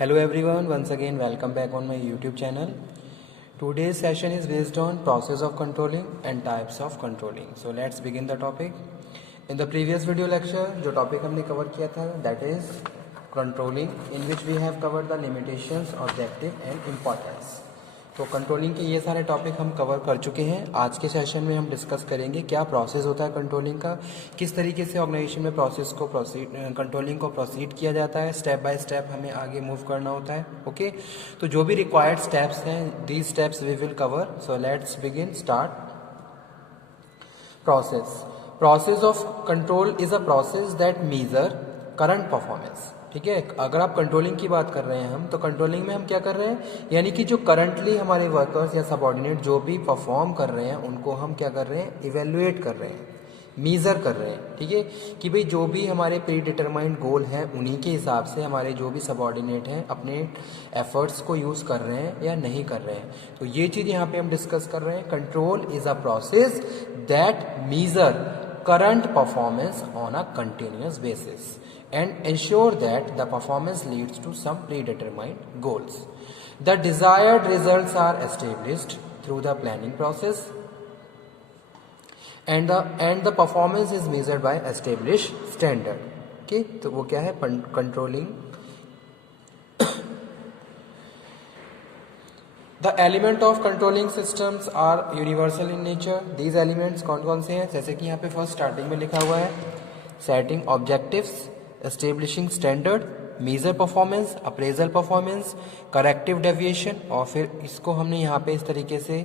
Hello everyone, once again welcome back on my YouTube channel. Today's session is based on process of controlling and types of controlling. So let's begin the topic. In the previous video lecture, जो topic हमने cover किया था that is controlling, in which we have covered the limitations, objective and importance. तो controlling के ये सारे topic हम cover कर चुके हैं. आज के सेशन में हम डिस्कस करेंगे क्या प्रोसेस होता है कंट्रोलिंग का, किस तरीके से ऑर्गेनाइजेशन में प्रोसेस को कंट्रोलिंग को प्रोसीड किया जाता है, स्टेप बाय स्टेप हमें आगे मूव करना होता है. ओके, तो जो भी रिक्वायर्ड स्टेप्स हैं these steps we will cover. So let's begin start. Process of control is a process that measure current performance. ठीक है, अगर आप कंट्रोलिंग की बात कर रहे हैं हम, तो कंट्रोलिंग में हम क्या कर रहे हैं, यानी कि जो करंटली हमारे वर्कर्स या सबऑर्डिनेट जो भी परफॉर्म कर रहे हैं उनको हम क्या कर रहे हैं, इवेल्युएट कर रहे हैं, मीजर कर रहे हैं. ठीक है, कि भाई जो भी हमारे प्री डिटरमाइंड गोल हैं उन्हीं के हिसाब से हमारे जो भी सबऑर्डिनेट हैं अपने एफर्ट्स को यूज कर रहे हैं या नहीं कर रहे हैं. तो ये चीज यहाँ पे हम डिस्कस कर रहे हैं. Control is a process that measure current performance on a continuous basis and ensure that the performance leads to some predetermined goals. The desired results are established through the planning process and the performance is measured by established standard. Okay, तो वो क्या है, controlling. The element of controlling systems are universal in nature. These elements कौन कौन से हैं, जैसे कि यहाँ पे फर्स्ट स्टार्टिंग में लिखा हुआ है setting objectives, establishing standard, measure performance, appraisal performance, corrective deviation. और फिर इसको हमने यहाँ पे इस तरीके से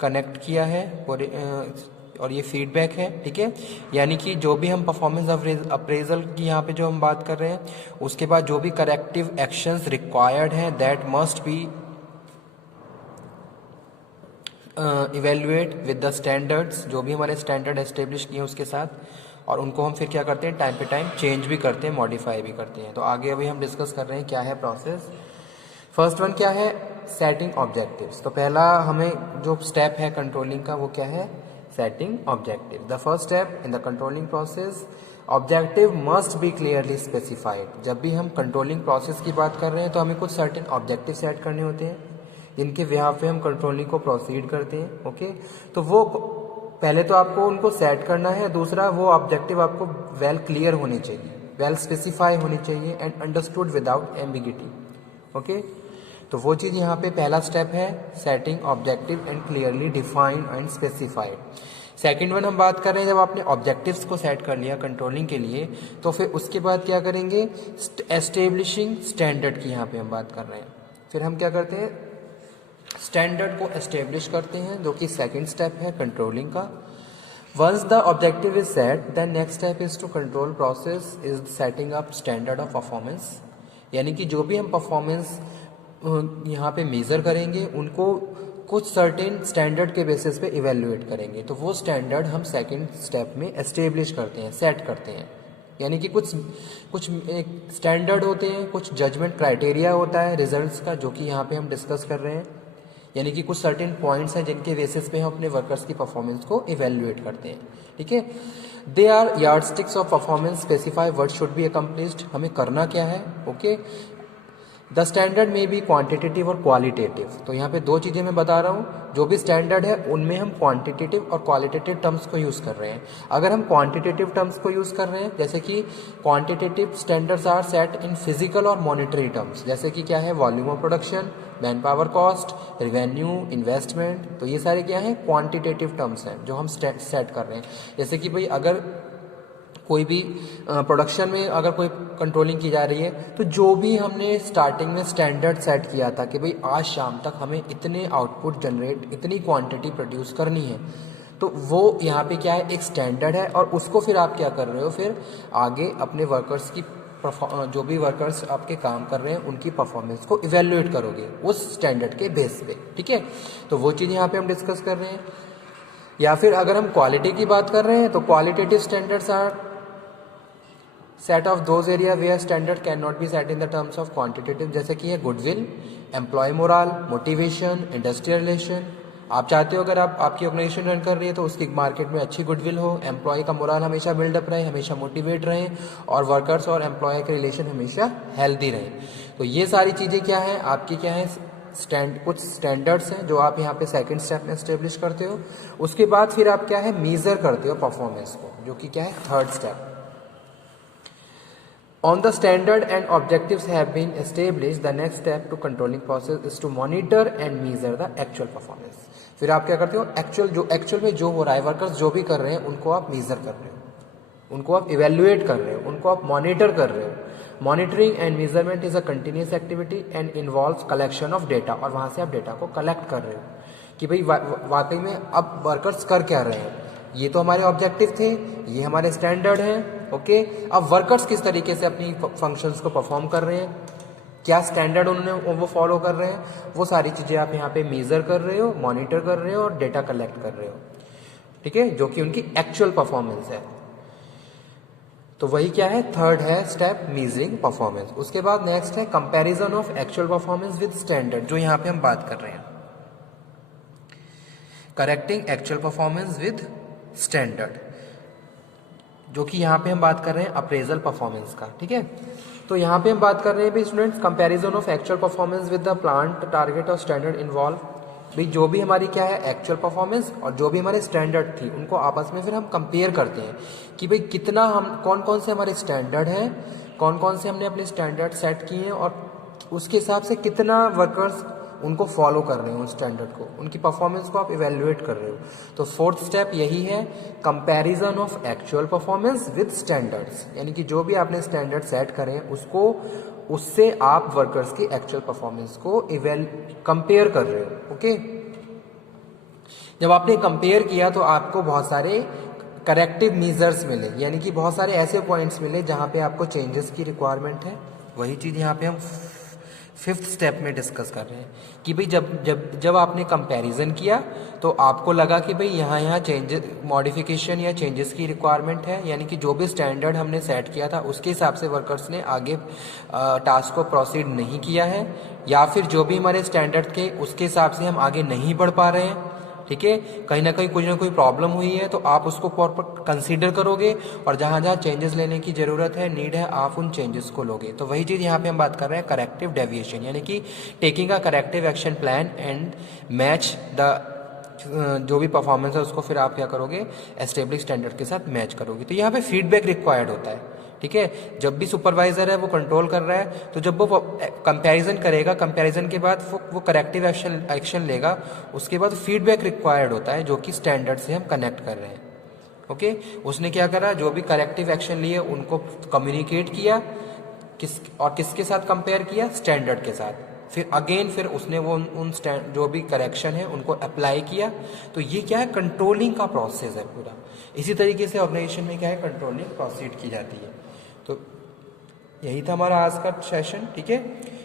कनेक्ट किया है और ये फीडबैक है. ठीक है, यानी कि जो भी हम परफॉर्मेंस अप्रेजल की यहाँ पे जो हम बात कर रहे हैं उसके बाद जो भी करेक्टिव एक्शंस रिक्वायर्ड हैं that must be evaluate with the standards, जो भी हमारे स्टैंडर्ड एस्टेब्लिश किए हैं उसके साथ, और उनको हम फिर क्या करते हैं, टाइम पे टाइम चेंज भी करते हैं, मॉडिफाई भी करते हैं. तो आगे अभी हम डिस्कस कर रहे हैं क्या है प्रोसेस. फर्स्ट वन क्या है, सेटिंग ऑब्जेक्टिव्स. तो पहला हमें जो स्टेप है कंट्रोलिंग का वो क्या है, setting objective. The first step in the controlling process, objective must be clearly specified. जब भी हम कंट्रोलिंग प्रोसेस की बात कर रहे हैं तो हमें कुछ सर्टेन ऑब्जेक्टिव सेट करने होते हैं जिनके बिहाफ पे हम कंट्रोलिंग को प्रोसीड करते हैं. ओके, तो वो पहले तो आपको उनको सेट करना है, दूसरा वो ऑब्जेक्टिव आपको वेल क्लियर होने चाहिए, वेल स्पेसिफाई होनी चाहिए and understood without ambiguity. Okay, तो वो चीज़ यहाँ पे पहला स्टेप है, setting objective and clearly defined and specified. Second one हम बात कर रहे हैं, जब आपने ऑब्जेक्टिव्स को सेट कर लिया कंट्रोलिंग के लिए तो फिर उसके बाद क्या करेंगे, एस्टेब्लिशिंग स्टैंडर्ड की यहाँ पे हम बात कर रहे हैं. फिर हम क्या करते हैं, स्टैंडर्ड को एस्टेब्लिश करते हैं, जो कि सेकंड स्टेप है कंट्रोलिंग का. Once the objective is set then next step is to control process is setting up standard of performance. यानी कि जो भी हम परफॉर्मेंस यहाँ पे मेजर करेंगे उनको कुछ सर्टेन स्टैंडर्ड के बेसिस पे इवेल्युएट करेंगे. तो वो स्टैंडर्ड हम सेकंड स्टेप में एस्टेब्लिश करते हैं, सेट करते हैं. यानी कि कुछ स्टैंडर्ड होते हैं, कुछ जजमेंट क्राइटेरिया होता है रिजल्ट्स का, जो कि यहाँ पे हम डिस्कस कर रहे हैं. यानी कि कुछ सर्टेन पॉइंट्स हैं जिनके बेसिस पे हम अपने वर्कर्स की परफॉर्मेंस को इवेल्युएट करते हैं. ठीक है, they are yardsticks of performance, specify what should be accomplished. हमें करना क्या है. ओके, द स्टैंडर्ड में भी क्वांटिटेटिव और क्वालिटेटिव. तो यहाँ पे दो चीज़ें मैं बता रहा हूँ, जो भी स्टैंडर्ड है उनमें हम क्वांटिटेटिव और क्वालिटेटिव टर्म्स को यूज़ कर रहे हैं. अगर हम क्वांटिटेटिव टर्म्स को यूज़ कर रहे हैं, जैसे कि quantitative standards are set in physical और मॉनेटरी टर्म्स, जैसे कि क्या है, volume of production, man power cost, revenue, investment. तो ये सारे क्या है, क्वांटिटेटिव टर्म्स हैं जो हम सेट कर रहे हैं. जैसे कि भाई अगर कोई भी प्रोडक्शन में अगर कोई कंट्रोलिंग की जा रही है तो जो भी हमने स्टार्टिंग में स्टैंडर्ड सेट किया था कि भाई आज शाम तक हमें इतने आउटपुट जनरेट, इतनी क्वांटिटी प्रोड्यूस करनी है, तो वो यहाँ पे क्या है, एक स्टैंडर्ड है. और उसको फिर आप क्या कर रहे हो, फिर आगे अपने वर्कर्स की जो भी वर्कर्स आपके काम कर रहे हैं उनकी परफॉर्मेंस को इवेल्युएट करोगे उस स्टैंडर्ड के बेस पे. ठीक है, तो वो चीज़ यहाँ पे हम डिस्कस कर रहे हैं. या फिर अगर हम क्वालिटी की बात कर रहे हैं तो qualitative standards are set of those area where standard can not be set in the terms of quantitative, जैसे कि है goodwill, employee morale, motivation, industrial relation, आप चाहते हो अगर आप आपकी ऑर्गेनाइजेशन रन कर रही है तो उसकी मार्केट में अच्छी गुडविल हो, एम्प्लॉय का मोरल हमेशा बिल्डअप रहे, हमेशा मोटिवेट रहे, और वर्कर्स और एम्प्लॉय के रिलेशन हमेशा हेल्दी रहे। तो ये सारी चीज़ें क्या है आपकी, क्या है कुछ स्टैंडर्ड्स हैं जो आप यहाँ पे सेकंड स्टेप में एस्टेब्लिश करते हो। उसके बाद फिर आप क्या है मेजर करते हो परफॉर्मेंस को, जो कि क्या है third step. On the standard and objectives have been established, the next step to controlling process is to monitor and measure the actual performance. फिर आप क्या करते हो, एक्चुअल में जो हो रहा है, वर्कर्स जो भी कर रहे हैं उनको आप मेजर कर रहे हो, उनको आप इवेल्युएट कर रहे हो, उनको आप मॉनिटर कर रहे हो। Monitoring and measurement is a continuous activity and involves collection of data, और वहां से आप डेटा को कलेक्ट कर रहे हो कि भाई वाकई में अब वर्कर्स कर क्या रहे हैं। ये तो हमारे ऑब्जेक्टिव थे, ये हमारे स्टैंडर्ड हैं, ओके। अब वर्कर्स किस तरीके से अपनी फंक्शंस को परफॉर्म कर रहे हैं, क्या स्टैंडर्ड उन्होंने वो फॉलो कर रहे हैं, वो सारी चीज़ें आप यहाँ पे मेजर कर रहे हो, मॉनिटर कर रहे हो और डेटा कलेक्ट कर रहे हो, ठीक है, जो कि उनकी एक्चुअल परफॉर्मेंस है। तो वही क्या है थर्ड है स्टेप, मेजरिंग परफॉर्मेंस। उसके बाद नेक्स्ट है comparison of actual performance with standard, जो यहाँ पे हम बात कर रहे हैं, correcting actual performance with standard, जो कि यहाँ पे हम बात कर रहे हैं अप्रेजल परफॉर्मेंस का, ठीक है। तो यहाँ पे हम बात कर रहे हैं भाई students comparison of actual performance with the plant target और स्टैंडर्ड इन्वॉल्व। भाई जो भी हमारी क्या है एक्चुअल परफॉर्मेंस और जो भी हमारे स्टैंडर्ड थी उनको आपस में फिर हम कंपेयर करते हैं कि भाई कितना हम कौन कौन से हमारे स्टैंडर्ड हैं, कौन कौन से हमने अपने स्टैंडर्ड सेट किए हैं और उसके हिसाब से कितना वर्कर्स उनको फॉलो कर रहे हैं, उन स्टैंडर्ड को, उनकी परफॉर्मेंस को आप इवेल्युएट कर रहे हो। तो फोर्थ स्टेप यही है comparison of actual performance with standards, यानी कि जो भी आपने स्टैंडर्ड सेट करें उसको उससे आप वर्कर्स की एक्चुअल परफॉर्मेंस को कंपेयर कर रहे हो, ओके। जब आपने कंपेयर किया तो आपको बहुत सारे करेक्टिव मेजर्स मिले, यानी कि बहुत सारे ऐसे पॉइंट्स मिले जहां पे आपको चेंजेस की रिक्वायरमेंट है। वही चीज़ यहाँ पे हम फिफ्थ स्टेप में डिस्कस कर रहे हैं कि भाई जब आपने कंपैरिजन किया तो आपको लगा कि भाई यहाँ चेंजेस, मॉडिफिकेशन या चेंजेस की रिक्वायरमेंट है, यानी कि जो भी स्टैंडर्ड हमने सेट किया था उसके हिसाब से वर्कर्स ने आगे टास्क को प्रोसीड नहीं किया है, या फिर जो भी हमारे स्टैंडर्ड थे उसके हिसाब से हम आगे नहीं बढ़ पा रहे हैं, ठीक है। कहीं ना कहीं कुछ ना कोई प्रॉब्लम हुई है तो आप उसको प्रॉपर कंसीडर करोगे और जहाँ जहाँ चेंजेस लेने की ज़रूरत है, नीड है, आप उन चेंजेस को लोगे। तो वही चीज़ यहाँ पे हम बात कर रहे हैं करेक्टिव डेविएशन, यानी कि taking a corrective action plan and match the जो भी परफॉर्मेंस है उसको फिर आप क्या करोगे एस्टेब्लिश स्टैंडर्ड के साथ मैच करोगे। तो यहाँ पे फीडबैक रिक्वायर्ड होता है, ठीक है। जब भी सुपरवाइजर है वो कंट्रोल कर रहा है तो जब वो कंपैरिजन करेगा, कंपैरिजन के बाद वो करेक्टिव एक्शन लेगा, उसके बाद फीडबैक रिक्वायर्ड होता है जो कि स्टैंडर्ड से हम कनेक्ट कर रहे हैं, ओके। उसने क्या करा, जो भी करेक्टिव एक्शन लिए उनको कम्युनिकेट किया, किसके साथ कंपेयर किया, स्टैंडर्ड के साथ। फिर उसने वो उन जो भी करेक्शन है उनको अप्लाई किया। तो ये क्या है कंट्रोलिंग का प्रोसेस है पूरा। इसी तरीके से ऑर्गेनाइजेशन में क्या है कंट्रोलिंग प्रोसीड की जाती है। तो यही था हमारा आज का सेशन, ठीक है।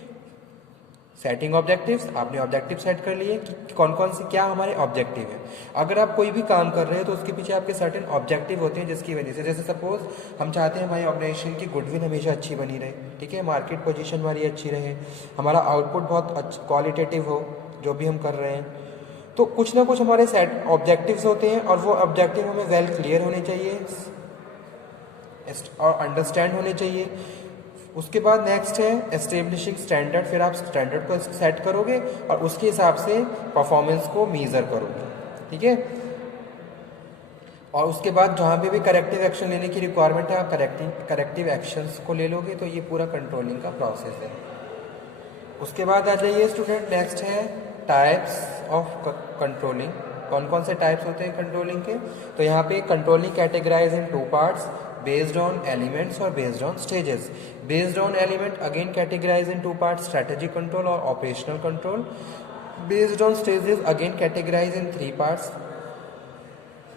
सेटिंग ऑब्जेक्टिव्स, आपने ऑब्जेक्टिव सेट कर लिए कि कौन कौन से क्या हमारे ऑब्जेक्टिव है। अगर आप कोई भी काम कर रहे हो तो उसके पीछे आपके सर्टेन ऑब्जेक्टिव होते हैं जिसकी वजह से, जैसे सपोज हम चाहते हैं हमारी ऑर्गेनाइजेशन की गुडविल हमेशा अच्छी बनी रहे, ठीक है, मार्केट पोजीशन हमारी अच्छी रहे, हमारा आउटपुट बहुत क्वालिटेटिव हो जो भी हम कर रहे हैं। तो कुछ ना कुछ हमारे सेट ऑब्जेक्टिव्स होते हैं और वो ऑब्जेक्टिव हमें वेल क्लियर होने चाहिए और अंडरस्टैंड होने चाहिए। उसके बाद नेक्स्ट है एस्टेब्लिशिंग स्टैंडर्ड। फिर आप स्टैंडर्ड को सेट करोगे और उसके हिसाब से परफॉर्मेंस को मेजर करोगे, ठीक है। और उसके बाद जहाँ पे भी करेक्टिव एक्शन लेने की रिक्वायरमेंट है आप करेक्टिव एक्शंस को ले लोगे। तो ये पूरा कंट्रोलिंग का प्रोसेस है। उसके बाद आ जाइए स्टूडेंट, नेक्स्ट है टाइप्स ऑफ कंट्रोलिंग। कौन कौन से टाइप्स होते हैं कंट्रोलिंग के। तो यहाँ पे controlling categorize in 2 parts, based on elements or based on stages. Based on element again categorized in 2 parts, strategic control or operational control. Based on stages again categorized in 3 parts,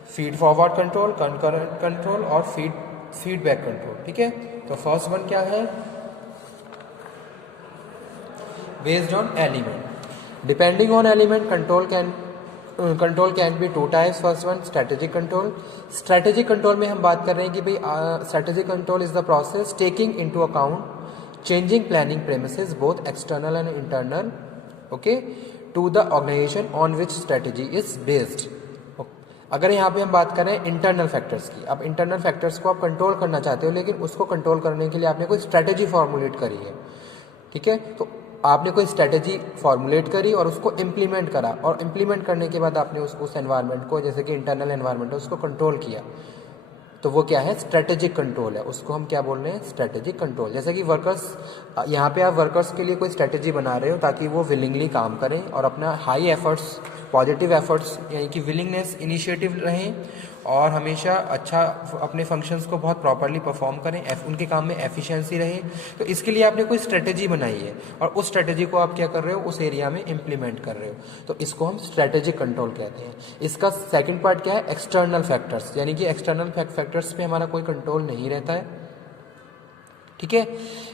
feed forward control, concurrent control और feedback control, ठीक है। तो first one क्या है, based on element. Depending on element, control can be 2 types. First one strategic control. Strategic control में हम बात कर रहे हैं कि भाई strategic control is the process taking into account changing planning premises both external and internal, okay, to the organization on which strategy is based. अगर यहाँ पे हम बात करें इंटरनल फैक्टर्स की, अब इंटरनल फैक्टर्स को आप कंट्रोल करना चाहते हो, लेकिन उसको कंट्रोल करने के लिए आपने कोई स्ट्रेटेजी फॉर्मुलेट करी है, ठीक है। तो आपने कोई स्ट्रेटेजी फॉर्मुलेट करी और उसको इम्प्लीमेंट करा, और इम्प्लीमेंट करने के बाद आपने उस एनवायरनमेंट को, जैसे कि इंटरनल एनवायरनमेंट है, उसको कंट्रोल किया, तो वो क्या है, स्ट्रेटेजिक कंट्रोल है। उसको हम क्या बोल रहे हैं, स्ट्रेटेजिक कंट्रोल। जैसे कि वर्कर्स, यहाँ पे आप वर्कर्स के लिए कोई स्ट्रेटेजी बना रहे हो ताकि वो विलिंगली काम करें और अपना हाई एफर्ट्स, पॉजिटिव एफर्ट्स यानी कि विलिंगनेस, इनिशिएटिव रहें और हमेशा अच्छा अपने फंक्शंस को बहुत प्रॉपरली परफॉर्म करें, उनके काम में एफिशिएंसी रहे। तो इसके लिए आपने कोई स्ट्रेटेजी बनाई है और उस स्ट्रेटेजी को आप क्या कर रहे हो, उस एरिया में इम्प्लीमेंट कर रहे हो, तो इसको हम स्ट्रेटेजिक कंट्रोल कहते हैं। इसका सेकंड पार्ट क्या है, एक्सटर्नल फैक्टर्स, यानी कि एक्सटर्नल फैक्टर्स पे हमारा कोई कंट्रोल नहीं रहता है, ठीक है।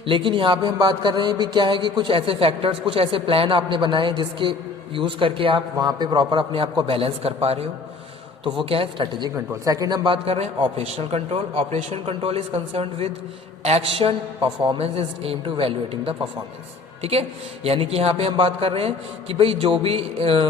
लेकिन यहाँ पे हम बात कर रहे हैं भी क्या है कि कुछ ऐसे फैक्टर्स, कुछ ऐसे प्लान आपने बनाए जिसके यूज़ करके आप वहाँ पे प्रॉपर अपने आप को बैलेंस कर पा रहे हो, तो वो क्या है, स्ट्रेटेजिक कंट्रोल। सेकंड हम बात कर रहे हैं operational control. Operational control is concerned with action performance is aim to evaluating the performance, ठीक है। यानी कि यहाँ पे हम बात कर रहे हैं कि भाई जो भी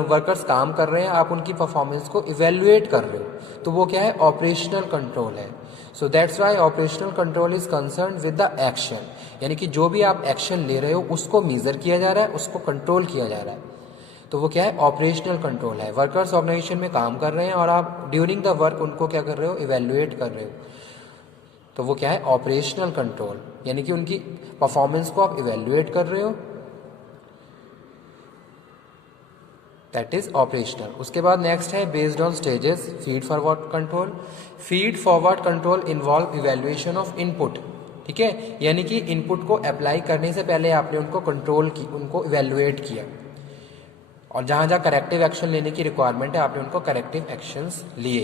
वर्कर्स काम कर रहे हैं, आप उनकी परफॉर्मेंस को इवेल्युएट कर रहे हो, तो वो क्या है, ऑपरेशनल कंट्रोल है। So that's why operational control is concerned with the action, यानी कि जो भी आप एक्शन ले रहे हो उसको मेजर किया जा रहा है, उसको कंट्रोल किया जा रहा है, तो वो क्या है, ऑपरेशनल कंट्रोल है। वर्कर्स ऑर्गेनाइजेशन में काम कर रहे हैं और आप ड्यूरिंग द वर्क उनको क्या कर रहे हो, इवेल्युएट कर रहे हो, तो वो क्या है, ऑपरेशनल कंट्रोल, यानी कि उनकी परफॉर्मेंस को आप इवेल्युएट कर रहे हो, दैट इज ऑपरेशनल। उसके बाद नेक्स्ट है based on stages, feed forward control. Feed forward control involve evaluation of input, ठीक है, यानी कि इनपुट को अप्लाई करने से पहले आपने उनको कंट्रोल की, उनको इवेल्युएट किया, और जहाँ जहाँ करेक्टिव एक्शन लेने की रिक्वायरमेंट है आपने उनको करेक्टिव एक्शंस लिए,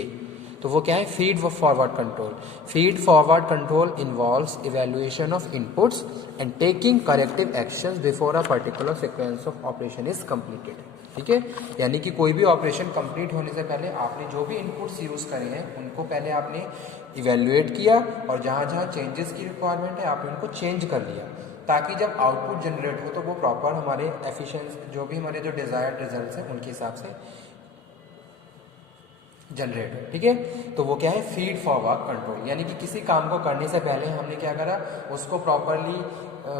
तो वो क्या है, feed forward control. Feed forward control involves evaluation of inputs and taking corrective actions before a particular sequence of operation is completed, ठीक है। यानी कि कोई भी ऑपरेशन कंप्लीट होने से पहले आपने जो भी इनपुट्स यूज करे हैं उनको पहले आपने इवैल्यूएट किया, और जहाँ जहाँ चेंजेस की रिक्वायरमेंट है आपने उनको चेंज कर लिया, ताकि जब आउटपुट जनरेट हो तो वो प्रॉपर हमारे एफिशिएंसी, जो भी हमारे जो डिजायर्ड रिजल्ट्स हैं उनके हिसाब से जनरेट हो, ठीक है। तो वो क्या है, फीड फॉरवर्ड कंट्रोल, यानी कि किसी काम को करने से पहले हमने क्या करा, उसको प्रॉपरली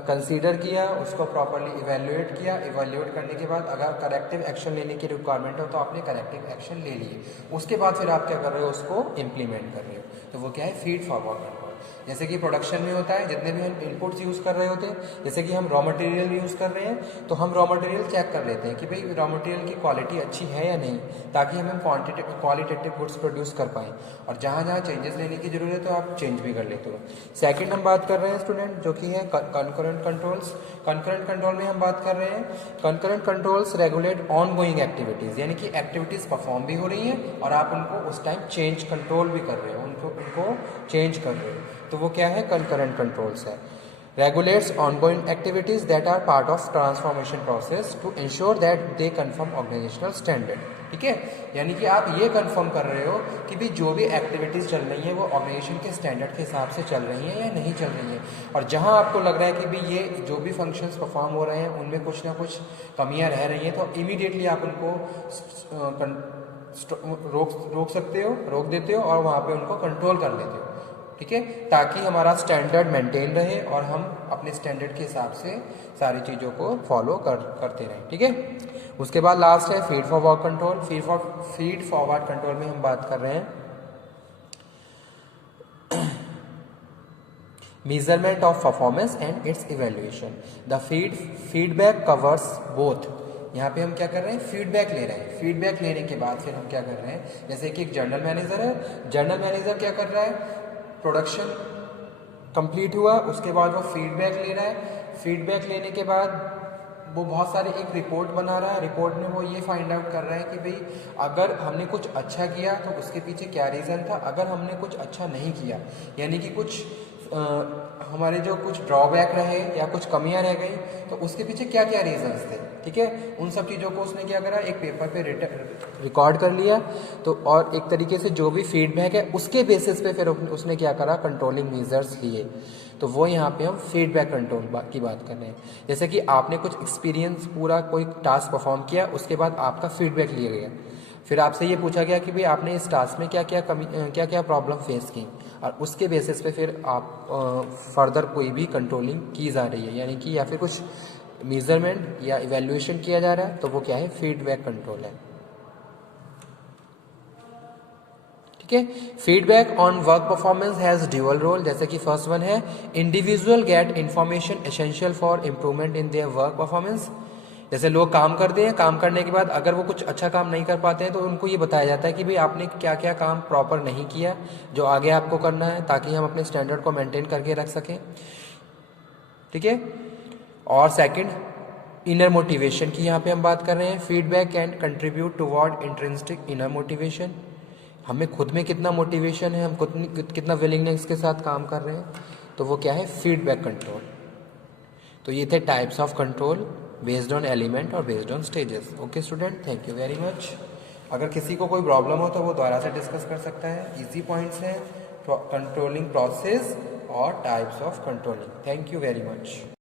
कंसीडर किया, उसको प्रॉपरली इवेल्युएट किया, इवेल्युएट करने के बाद अगर करेक्टिव एक्शन लेने की रिक्वायरमेंट हो तो आपने करेक्टिव एक्शन ले लिए, उसके बाद फिर आप क्या कर रहे हो, उसको इम्प्लीमेंट कर रहे हो, तो वो क्या है, फीड फॉरवर्ड कंट्रोल। जैसे कि प्रोडक्शन में होता है, जितने भी हम इनपुट्स यूज़ कर रहे होते हैं, जैसे कि हम रॉ मटेरियल यूज़ कर रहे हैं, तो हम रॉ मटेरियल चेक कर लेते हैं कि भाई रॉ मटेरियल की क्वालिटी अच्छी है या नहीं, ताकि हम क्वालिटेटिव गुड्स प्रोड्यूस कर पाएँ, और जहाँ जहाँ चेंजेस लेने की जरूरत है आप चेंज भी कर लेते हो। सेकंड हम बात कर रहे हैं स्टूडेंट, जो कि है कंकरेंट कंट्रोल्स। कंकरेंट कंट्रोल में हम बात कर रहे हैं, concurrent controls regulate on going activities, यानी कि एक्टिविटीज़ परफॉर्म भी हो रही हैं और आप उनको उस टाइम चेंज कंट्रोल भी कर रहे हो, उनको चेंज कर रहे हो, तो वो क्या है, कंकरेंट कंट्रोल्स है। regulates ongoing activities that are part of transformation process to ensure that they conform organizational standard, ठीक है। यानी कि आप ये कंफर्म कर रहे हो कि भी जो भी एक्टिविटीज़ चल रही हैं वो ऑर्गेनाइजेशन के स्टैंडर्ड के हिसाब से चल रही हैं या नहीं चल रही हैं, और जहां आपको लग रहा है कि भी ये जो भी फंक्शंस परफॉर्म हो रहे हैं उनमें कुछ ना कुछ कमियां रह रही हैं, तो इमीडिएटली आप उनको रोक सकते हो, रोक देते हो और वहाँ पे उनको कंट्रोल कर लेते हो, ठीक है, ताकि हमारा स्टैंडर्ड मेंटेन रहे और हम अपने स्टैंडर्ड के हिसाब से सारी चीज़ों को फॉलो करते रहें, ठीक है। उसके बाद लास्ट है feed forward control. Feed forward control में हम बात कर रहे हैं measurement of performance and it's evaluation. The feedback covers both. यहाँ पे हम क्या कर रहे हैं, फीडबैक ले रहे हैं। फीडबैक लेने के बाद फिर हम क्या कर रहे हैं, जैसे कि एक जर्नल मैनेजर है, जर्नल मैनेजर क्या कर रहा है, प्रोडक्शन कंप्लीट हुआ, उसके बाद वो फीडबैक ले रहा है, फीडबैक लेने के बाद वो बहुत सारे एक रिपोर्ट बना रहा है, रिपोर्ट में वो ये फाइंड आउट कर रहा है कि भाई अगर हमने कुछ अच्छा किया तो उसके पीछे क्या रीज़न था, अगर हमने कुछ अच्छा नहीं किया यानी कि कुछ हमारे जो कुछ ड्रॉबैक रहे या कुछ कमियां रह गई, तो उसके पीछे क्या क्या रीजंस थे, ठीक है, उन सब चीज़ों को उसने क्या करा, एक पेपर पे रिकॉर्ड कर लिया। तो और एक तरीके से जो भी फीडबैक है उसके बेसिस पे फिर उसने क्या करा, कंट्रोलिंग मेजर्स लिए। तो वो यहाँ पे हम फीडबैक कंट्रोल की बात कर रहे हैं। जैसे कि आपने कुछ एक्सपीरियंस, पूरा कोई टास्क परफॉर्म किया, उसके बाद आपका फीडबैक लिया गया, फिर आपसे ये पूछा गया कि भाई आपने इस टास्क में क्या क्या प्रॉब्लम फेस की, और उसके बेसिस पे फिर आप फर्दर कोई भी कंट्रोलिंग की जा रही है, यानी कि या फिर कुछ मेजरमेंट या इवेल्युएशन किया जा रहा है, तो वो क्या है, फीडबैक कंट्रोल है। ठीक है, feedback on work performance has dual role. जैसे कि फर्स्ट वन है, individual get information essential for improvement in their work performance. जैसे लोग काम करते हैं, काम करने के बाद अगर वो कुछ अच्छा काम नहीं कर पाते हैं, तो उनको ये बताया जाता है कि भाई आपने क्या क्या काम प्रॉपर नहीं किया जो आगे आपको करना है, ताकि हम अपने स्टैंडर्ड को मेंटेन करके रख सकें। ठीक है, और सेकंड, इनर मोटिवेशन की यहाँ पे हम बात कर रहे हैं। Feedback can contribute toward intrinsic inner motivation. हमें खुद में कितना मोटिवेशन है, हम कितना विलिंगनेस के साथ काम कर रहे हैं, तो वो क्या है, फीडबैक कंट्रोल। तो ये थे types of control based on element और based on stages. Okay student, thank you very much. अगर किसी को कोई प्रॉब्लम हो तो वो दोबारा से डिस्कस कर सकता है। इजी पॉइंट्स हैं, कंट्रोलिंग प्रोसेस और types of controlling. Thank you very much.